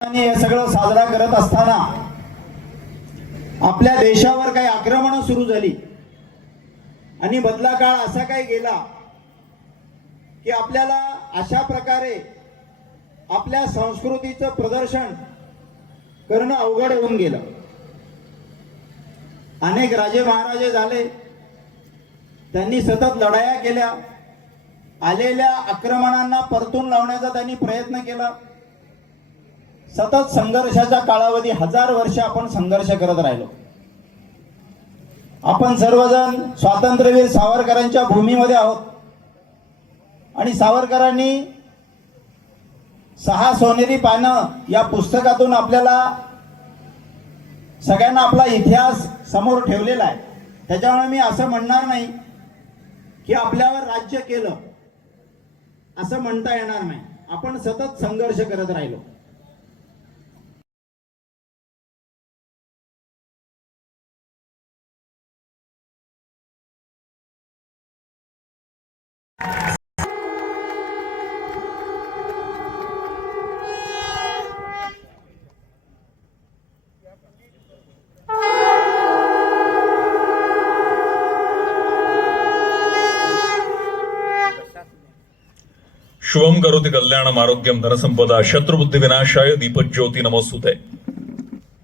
आणि हे सगळं साजरा करत असताना आपल्या देशावर काही आक्रमण सुरू झाली आणि बदला काळ असा काही गेला की आपल्याला अशा प्रकारे आपल्या संस्कृतीचं प्रदर्शन करणं अवघड होऊन गेलं। अनेक राजे महाराजे झाले, त्यांनी सतत लढाया केल्या, आलेल्या आक्रमणांना परतून लावण्याचा त्यांनी प्रयत्न केला। सतत संघर्षाचा कालावधी 1000 वर्ष आपण संघर्ष करत राहिलो। आपण सर्वजण स्वातंत्र्यवीर सावरकरांच्या भूमीमध्ये आहोत आणि सावरकरांनी 6 सोनेरी पानं या पुस्तकातून आपल्याला सगळ्यांना आपला इतिहास समोर ठेवलेला आहे। त्याच्यामुळे मी असं म्हणणार नाही की आपल्यावर राज्य केलं असं म्हणता येणार नाही। आपण सतत संघर्ष करत राहिलो। शुभम करोति कल्याणम आरोग्यम धनसंपदा शत्रुबुद्धी विनाशाय दीपज्योती नमोस्तुते।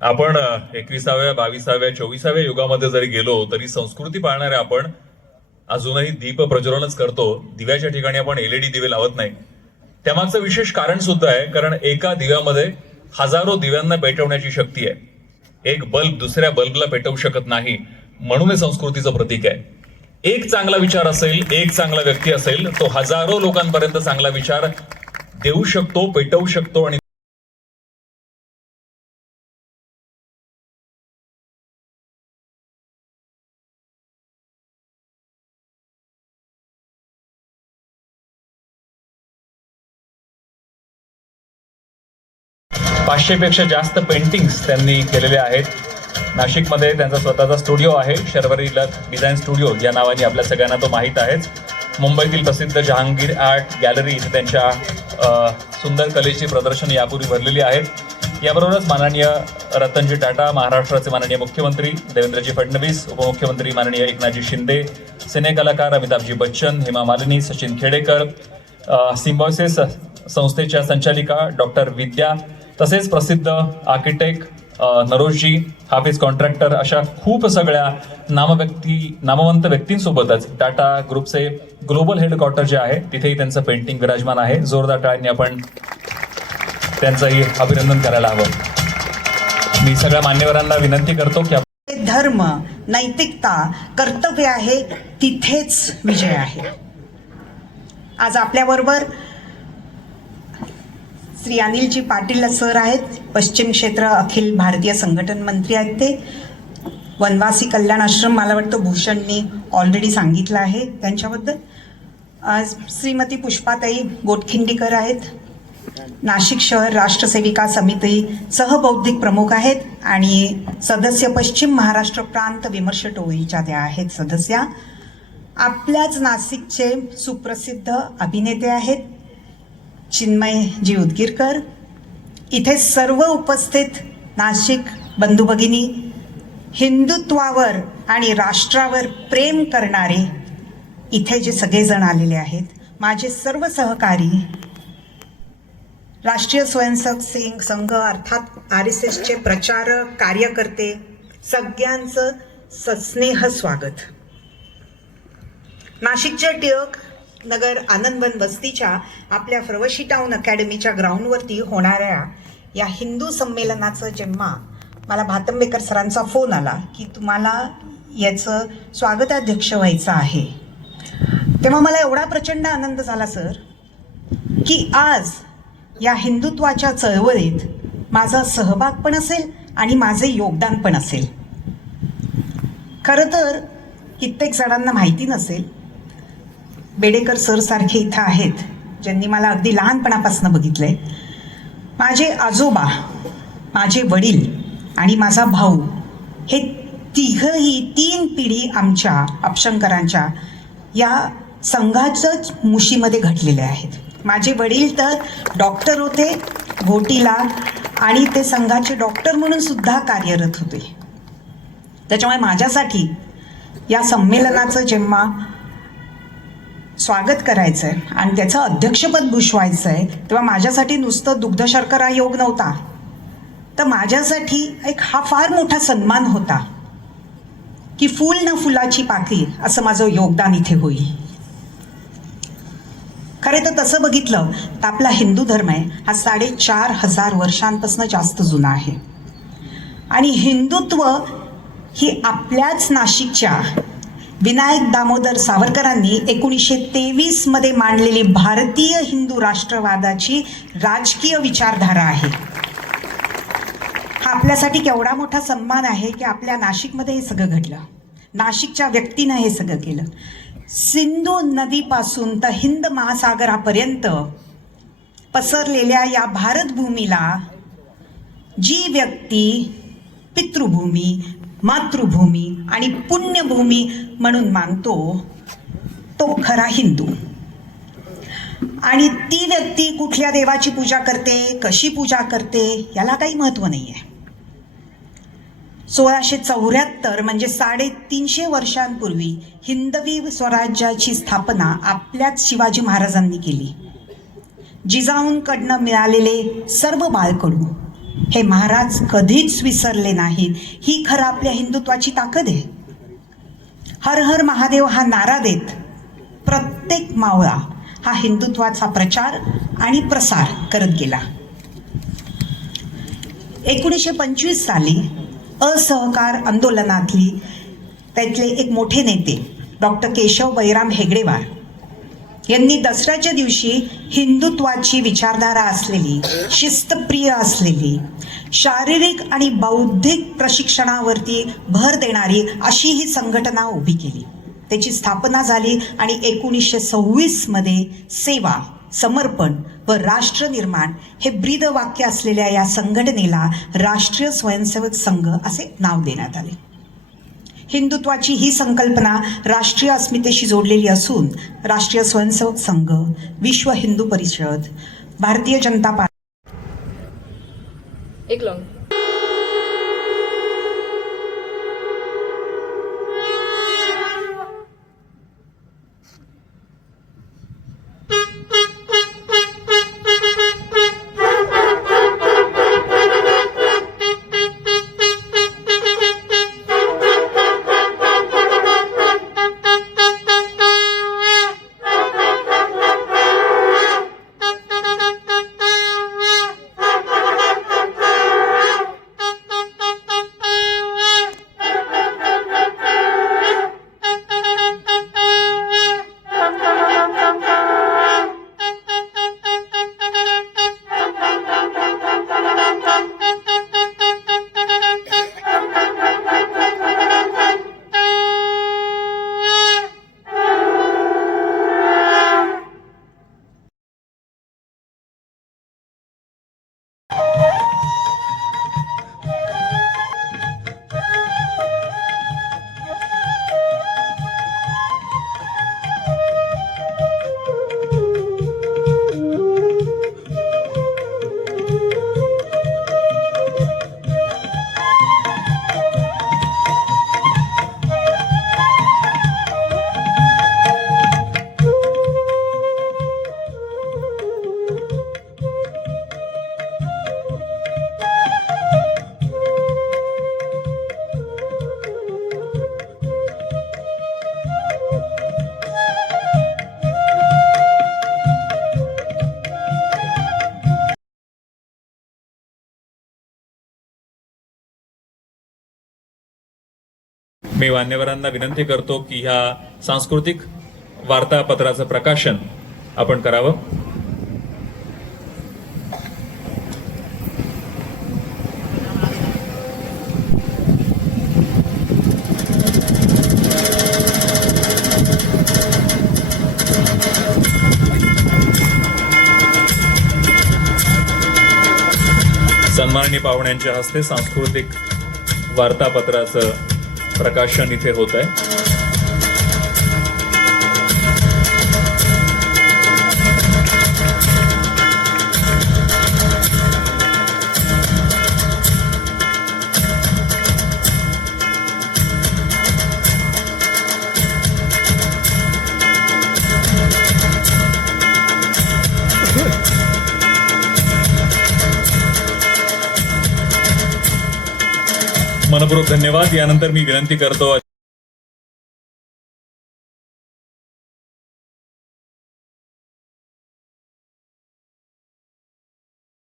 आपण 21व्या 22व्या 24व्या युगामध्ये जरी गेलो तरी संस्कृती पाळणारे आपण अजूनही दीप प्रज्वलनच करतो। दिव्याच्या ठिकाणी आपण एलईडी दिवे लावत नाही। त्यामागचं विशेष कारण सुद्धा आहे, कारण एका दिव्यामध्ये हजारो दिव्यांना पेटवण्याची शक्ती आहे। एक बल्ब दुसऱ्या बल्बला पेटवू शकत नाही, म्हणून हे संस्कृतीचं प्रतीक आहे। एक चांगला विचार असेल, एक चांगला व्यक्ती असेल, तो हजारो लोकांपर्यंत चांगला विचार देऊ शकतो, पेटवू शकतो। आणि पेक्षा जास्त पेंटिंग्स त्यांनी केलेले आहेत। नाशिकमध्ये त्यांचा स्वतःचा स्टुडिओ आहे, शर्वरी लत डिझाईन स्टुडिओ या नावाने आपल्या सगळ्यांना तो माहीत आहेच। मुंबईतील प्रसिद्ध जहांगीर आर्ट गॅलरी इथे त्यांच्या सुंदर कलेची प्रदर्शन यापूर्वी भरलेली आहेत। याबरोबरच माननीय रतनजी टाटा, महाराष्ट्राचे माननीय मुख्यमंत्री देवेंद्रजी फडणवीस, उपमुख्यमंत्री माननीय एकनाथजी शिंदे, सिनेकलाकार अमिताभजी बच्चन, हेमा मालिनी, सचिन खेडेकर, सिम्बॉयसिस संस्थेच्या संचालिका डॉक्टर विद्या, तसेच प्रसिद्ध आर्किटेक्ट नरोजी, हाफिज कॉन्ट्रॅक्टर, अशा खूप सगळ्या नामवंत व्यक्तींसोबतच टाटा ग्रुपचे ग्लोबल हेडक्वार्टर जे आहे तिथेही त्यांचं पेंटिंग विराजमान आहे। जोरदार टाळ्यांनी आपण त्यांचंही अभिनंदन करायला हवं। मी सगळ्या मान्यवरांना विनंती करतो की धर्म, नैतिकता, कर्तव्य आहे तिथेच विजय आहे। आज आपल्याबरोबर श्री अनिलजी पाटील सर आहेत, पश्चिम क्षेत्र अखिल भारतीय संघटन मंत्री आहेत। ते वनवासी कल्याण आश्रम, मला वाटतं भूषणनी ऑलरेडी सांगितलं आहे त्यांच्याबद्दल। आज श्रीमती पुष्पाताई गोटखिंडीकर आहेत, नाशिक शहर राष्ट्रसेविका समिती सहबौद्धिक प्रमुख आहेत आणि सदस्य पश्चिम महाराष्ट्र प्रांत विमर्श टोळीच्या त्या आहेत सदस्या। आपल्याच नाशिकचे सुप्रसिद्ध अभिनेते आहेत चिन्मयजी उदगीरकर। इथे सर्व उपस्थित नाशिक बंधू भगिनी, हिंदुत्वावर आणि राष्ट्रावर प्रेम करणारे इथे जे सगळेजण आलेले आहेत, माझे सर्व सहकारी, राष्ट्रीय स्वयंसेवक संघ अर्थात RSSचे प्रचारक, कार्यकर्ते, सगळ्यांचं सस्नेह स्वागत। नाशिकच्या टिळक नगर आनंदवन वस्तीच्या आपल्या फ्रवशी टाऊन अकॅडमीच्या ग्राउंडवरती होणाऱ्या या हिंदू संमेलनाचं जेव्हा मला भातंबेकर सरांचा फोन आला की तुम्हाला याचं स्वागताध्यक्ष व्हायचं आहे, तेव्हा मला एवढा प्रचंड आनंद झाला सर की आज या हिंदुत्वाच्या चळवळीत माझा सहभाग पण असेल आणि माझे योगदान पण असेल। खरं तर कित्येक जणांना माहिती नसेल, बेडेकर सर सारखे इथं आहेत ज्यांनी मला अगदी लहानपणापासून बघितलंय। माझे आजोबा, माझे वडील आणि माझा भाऊ हे तिघही 3 पिढी आमच्या अपशंकरांच्या या संघाच्याच मुशीमध्ये घडलेले आहेत। माझे वडील तर डॉक्टर होते, घोटीला आणि ते संघाचे डॉक्टर म्हणून सुद्धा कार्यरत होते. त्याच्यामुळे माझ्यासाठी या संमेलनाचं जेव्हा स्वागत करायचं आहे आणि त्याचं अध्यक्षपद भूषवायचं आहे, तेव्हा माझ्यासाठी नुसतं दुग्ध शर्करा योग नव्हता, तर माझ्यासाठी एक हा फार मोठा सन्मान होता की फूल ना फुलाची पाकळी असं माझं योगदान इथे होईल. खरे तर तसं बघितलं तर आपला हिंदू धर्म आहे हा 4,500 वर्षांपासून जास्त जुना आहे. आणि हिंदुत्व ही आपल्याच नाशिकच्या विनायक दामोदर सावरकरांनी 1923 मध्ये मांडलेली भारतीय हिंदू राष्ट्रवादाची राजकीय विचारधारा आहे. हा आपल्यासाठी केवढा मोठा सन्मान आहे की आपल्या नाशिकमध्ये हे सगळं घडलं, नाशिकच्या व्यक्तीनं हे सगळं केलं. सिंधू नदीपासून तर हिंद महासागरापर्यंत पसरलेल्या या भारतभूमीला जी व्यक्ती पितृभूमी, मातृभूमी आणि पुण्यभूमी म्हणून मानतो तो खरा हिंदू. आणि ती व्यक्ती कुठल्या देवाची पूजा करते, कशी पूजा करते याला काही महत्त्व नाही आहे. 1674 म्हणजे 350 वर्षांपूर्वी हिंदवी स्वराज्याची स्थापना आपल्याच शिवाजी महाराजांनी केली. जिजाऊंकडनं मिळालेले सर्व बाळकडू हे महाराज कधीच विसरले नाहीत. ही खरं आपल्या हिंदुत्वाची ताकद आहे. हर हर महादेव हा नारा देत प्रत्येक मावळा हा हिंदुत्वाचा प्रचार आणि प्रसार करत गेला. 1925 साली असहकार आंदोलनातली त्यातले एक मोठे नेते डॉक्टर केशव बैराम हेगडेवार यांनी दसऱ्याच्या दिवशी हिंदुत्वाची विचारधारा असलेली, शिस्तप्रिय असलेली, शारीरिक आणि बौद्धिक प्रशिक्षणावरती भर देणारी अशी ही संघटना उभी केली. त्याची स्थापना झाली आणि 1926 मध्ये सेवा, समर्पण व राष्ट्र निर्माण हे ब्रीद वाक्य असलेल्या या संघटनेला राष्ट्रीय स्वयंसेवक संघ असे नाव देण्यात आले. हिंदुत्वाची ही संकल्पना राष्ट्रीय अस्मितेशी जोडलेली असून राष्ट्रीय स्वयंसेवक संघ, विश्व हिंदू परिषद, भारतीय जनता पार्टी मी मान्यवरांना विनंती करतो की ह्या सांस्कृतिक वार्तापत्राचं प्रकाशन आपण करावं. सन्माननीय पाहुण्यांच्या हस्ते सांस्कृतिक वार्तापत्राचं प्रकाशन इथे होत आहे. मनपूर्वक धन्यवाद. यानंतर मी विनंती करतो